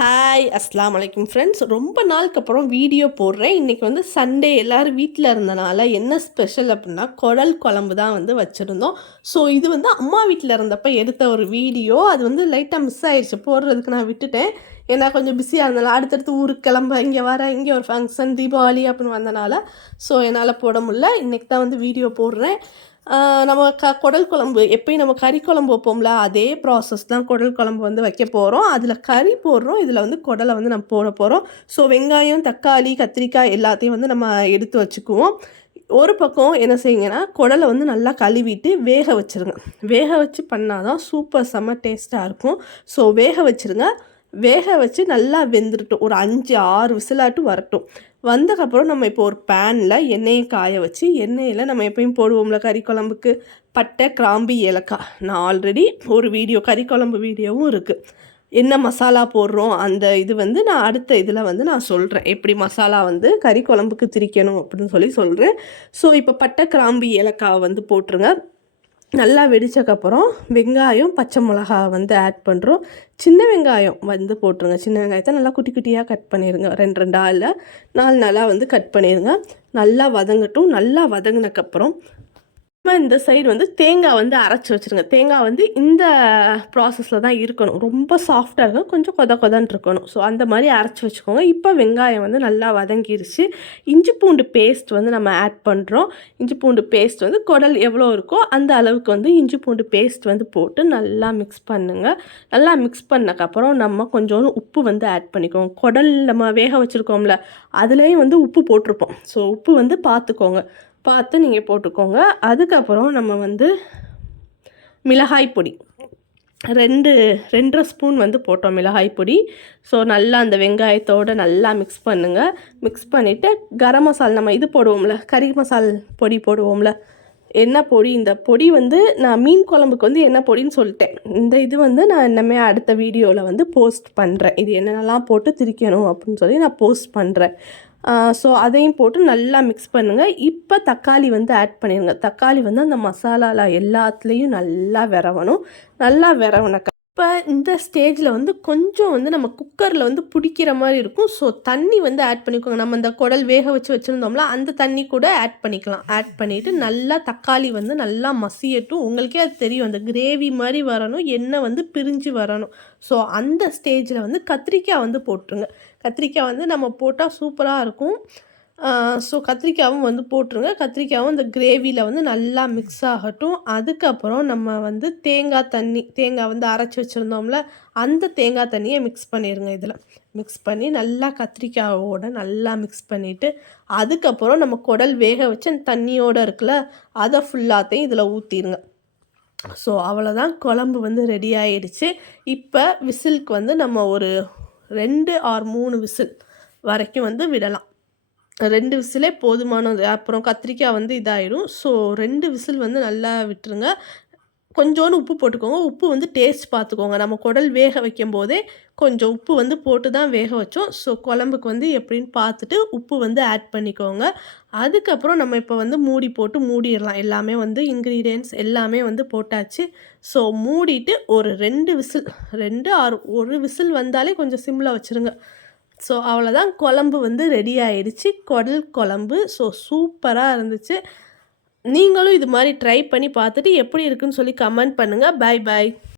Hi அஸ்லாம் வலைக்கும் friends. ரொம்ப நாளுக்கு அப்புறம் வீடியோ போடுறேன். இன்றைக்கி வந்து சண்டே எல்லோரும் வீட்டில் இருந்தனால என்ன ஸ்பெஷல் அப்படின்னா குடல் குழம்பு தான் வந்து வச்சுருந்தோம். ஸோ இது வந்து அம்மா வீட்டில் இருந்தப்போ எடுத்த ஒரு வீடியோ. அது வந்து லைட்டாக மிஸ் ஆகிடுச்சு, போடுறதுக்கு நான் விட்டுட்டேன். ஏன்னா கொஞ்சம் பிஸியாக இருந்தனால அடுத்தடுத்து ஊருக்கு கிளம்ப, இங்கே வர, இங்கே ஒரு ஃபங்க்ஷன், தீபாவளி அப்படின்னு வந்தனால ஸோ என்னால் போட முடியல. இன்றைக்கி தான் வந்து வீடியோ போடுறேன். நம்ம குடல் குழம்பு எப்பயும் நம்ம கறி குழம்பு வைப்போம்ல, அதே ப்ராசஸ் தான் குடல் குழம்பு வந்து வைக்க போகிறோம். அதில் கறி போடுறோம், இதில் வந்து குடலை வந்து நம்ம போட போகிறோம். ஸோ வெங்காயம், தக்காளி, கத்திரிக்காய் எல்லாத்தையும் வந்து நம்ம எடுத்து வச்சுக்குவோம். ஒரு பக்கம் என்ன செய்யுங்கன்னா, குடலை வந்து நல்லா கழுவிட்டு வேக வச்சுருங்க. வேக வச்சு பண்ணால் தான் சூப்பர் செம்ம டேஸ்ட்டாக இருக்கும். ஸோ வேக வச்சுருங்க. வேக வச்சு நல்லா வெந்துடட்டும். ஒரு 5 6 விசிலாட்டும் வரட்டும். வந்ததுக்கப்புறம் நம்ம இப்போ ஒரு பேனில் எண்ணெயை காய வச்சு, எண்ணெயில் நம்ம எப்பயும் போடுவோம்ல கறி குழம்புக்கு பட்டை, கிராம்பு, ஏலக்காய். நான் ஆல்ரெடி ஒரு வீடியோ கறி குழம்பு வீடியோவும் இருக்குது. என்ன மசாலா போடுறோம் அந்த இது வந்து நான் அடுத்த இதில் வந்து நான் சொல்கிறேன். எப்படி மசாலா வந்து கறி குழம்புக்கு திரிக்கணும் அப்படின்னு சொல்கிறேன். ஸோ இப்போ பட்டை, கிராம்பு, ஏலக்காய் வந்து போட்டுருங்க. நல்லா வெடித்தக்கப்புறம் வெங்காயம், பச்சை மிளகா வந்து ஆட் பண்ணுறோம். சின்ன வெங்காயம் வந்து போட்டுருங்க. சின்ன வெங்காயத்தை நல்லா குட்டி குட்டியாக கட் பண்ணிடுங்க. 2 2 இல்லை 4 4 வந்து கட் பண்ணிடுங்க. நல்லா வதங்கட்டும். நல்லா வதங்கினக்கப்புறம் இந்த சைடு வந்து தேங்காய் வந்து அரைச்சி வச்சுருங்க. தேங்காய் வந்து இந்த ப்ராசஸில் தான் இருக்கணும். ரொம்ப சாஃப்டாக இருக்கும், கொஞ்சம் கொதன்னு இருக்கணும். ஸோ அந்த மாதிரி அரைச்சி வச்சுக்கோங்க. இப்போ வெங்காயம் வந்து நல்லா வதங்கிருச்சு. இஞ்சி பூண்டு பேஸ்ட் வந்து நம்ம ஆட் பண்ணுறோம். இஞ்சி பூண்டு பேஸ்ட் வந்து குடல் எவ்வளோ இருக்கோ அந்த அளவுக்கு வந்து இஞ்சி பூண்டு பேஸ்ட் வந்து போட்டு நல்லா மிக்ஸ் பண்ணுங்கள். நல்லா மிக்ஸ் பண்ணக்கப்புறம் நம்ம கொஞ்சோண்டு உப்பு வந்து ஆட் பண்ணிக்கோங்க. குடல் நம்ம வேக வச்சுருக்கோம்ல, அதுலேயும் வந்து உப்பு போட்டிருப்போம். ஸோ உப்பு வந்து பார்த்து நீங்கள் போட்டுக்கோங்க. அதுக்கப்புறம் நம்ம வந்து மிளகாய் பொடி 2 ஸ்பூன் வந்து போட்டோம் மிளகாய் பொடி. ஸோ நல்லா அந்த வெங்காயத்தோடு நல்லா மிக்ஸ் பண்ணுங்கள். மிக்ஸ் பண்ணிவிட்டு கரம் மசாலா நம்ம இது போடுவோம்ல, கறி மசால் பொடி போடுவோம்ல, என்ன பொடி, இந்த பொடி வந்து நான் மீன் குழம்புக்கு வந்து என்ன பொடின்னு சொல்லிட்டேன். இந்த இது வந்து நான் இன்னமே அடுத்த வீடியோவில் வந்து போஸ்ட் பண்ணுறேன். இது என்னென்னலாம் போட்டு திரிக்கணும் அப்படின்னு சொல்லி நான் போஸ்ட் பண்ணுறேன். ஸோ அதையும் போட்டு நல்லா மிக்ஸ் பண்ணுங்கள். இப்போ தக்காளி வந்து ஆட் பண்ணிடுங்க. தக்காளி வந்து அந்த மசாலாவில் எல்லாத்துலேயும் நல்லா விரவணும். நல்லா விரவனக்க இப்போ இந்த ஸ்டேஜில் வந்து கொஞ்சம் வந்து நம்ம குக்கரில் வந்து பிடிக்கிற மாதிரி இருக்கும். ஸோ தண்ணி வந்து ஆட் பண்ணிக்கோங்க. நம்ம இந்த குடல் வேக வச்சுருந்தோம்ல, அந்த தண்ணி கூட ஆட் பண்ணிக்கலாம். ஆட் பண்ணிவிட்டு நல்லா தக்காளி வந்து நல்லா மசியட்டும். உங்களுக்கே அது தெரியும், அந்த கிரேவி மாதிரி வரணும், எண்ணெய் வந்து பிரிஞ்சு வரணும். ஸோ அந்த ஸ்டேஜில் வந்து கத்திரிக்காய் வந்து போட்டுருங்க. கத்திரிக்காய் வந்து நம்ம போட்டால் சூப்பராக இருக்கும். ஸோ கத்திரிக்காயும் வந்து போட்டுருங்க. கத்திரிக்காயும் இந்த கிரேவியில் வந்து நல்லா மிக்ஸ் ஆகட்டும். அதுக்கப்புறம் நம்ம வந்து தேங்காய் வந்து அரைச்சி வச்சுருந்தோம்ல, அந்த தேங்காய் தண்ணியை மிக்ஸ் பண்ணிடுங்க. இதில் மிக்ஸ் பண்ணி நல்லா கத்திரிக்காயோடு நல்லா மிக்ஸ் பண்ணிவிட்டு, அதுக்கப்புறம் நம்ம குடல் வேக வச்சு அந்த தண்ணியோடு இருக்குல்ல, அதை ஃபுல்லாத்தையும் இதில் ஊற்றிடுங்க. ஸோ அவ்வளோதான், குழம்பு வந்து ரெடி ஆகிடுச்சு. இப்போ விசிலுக்கு வந்து நம்ம ஒரு 2 or 3 விசில் வரைக்கும் வந்து விடலாம். 2 விசிலே போதுமானது. அப்புறம் கத்திரிக்காய் வந்து இதாகிடும். ஸோ 2 விசில் வந்து நல்லா விட்டுருங்க. கொஞ்சோண்டு உப்பு போட்டுக்கோங்க. உப்பு வந்து டேஸ்ட் பார்த்துக்கோங்க. நம்ம குடல் வேக வைக்கும் போதே கொஞ்சம் உப்பு வந்து போட்டு தான் வேக வச்சோம். ஸோ குழம்புக்கு வந்து எப்படின்னு பார்த்துட்டு உப்பு வந்து ஆட் பண்ணிக்கோங்க. அதுக்கப்புறம் நம்ம இப்போ வந்து மூடி போட்டு மூடிடலாம். எல்லாமே வந்து இன்க்ரீடியன்ட்ஸ் எல்லாமே வந்து போட்டாச்சு. ஸோ மூடிட்டு ஒரு 2 விசில் 2 or 1 விசில் வந்தாலே கொஞ்சம் சிம்மில் வச்சுருங்க. ஸோ அவ்வளோதான், குழம்பு வந்து ரெடி ஆகிடுச்சு. குடல் குழம்பு. ஸோ சூப்பராக இருந்துச்சு. நீங்களும் இது மாதிரி ட்ரை பண்ணி பார்த்துட்டு எப்படி இருக்குன்னு சொல்லி கமெண்ட் பண்ணுங்கள். பை.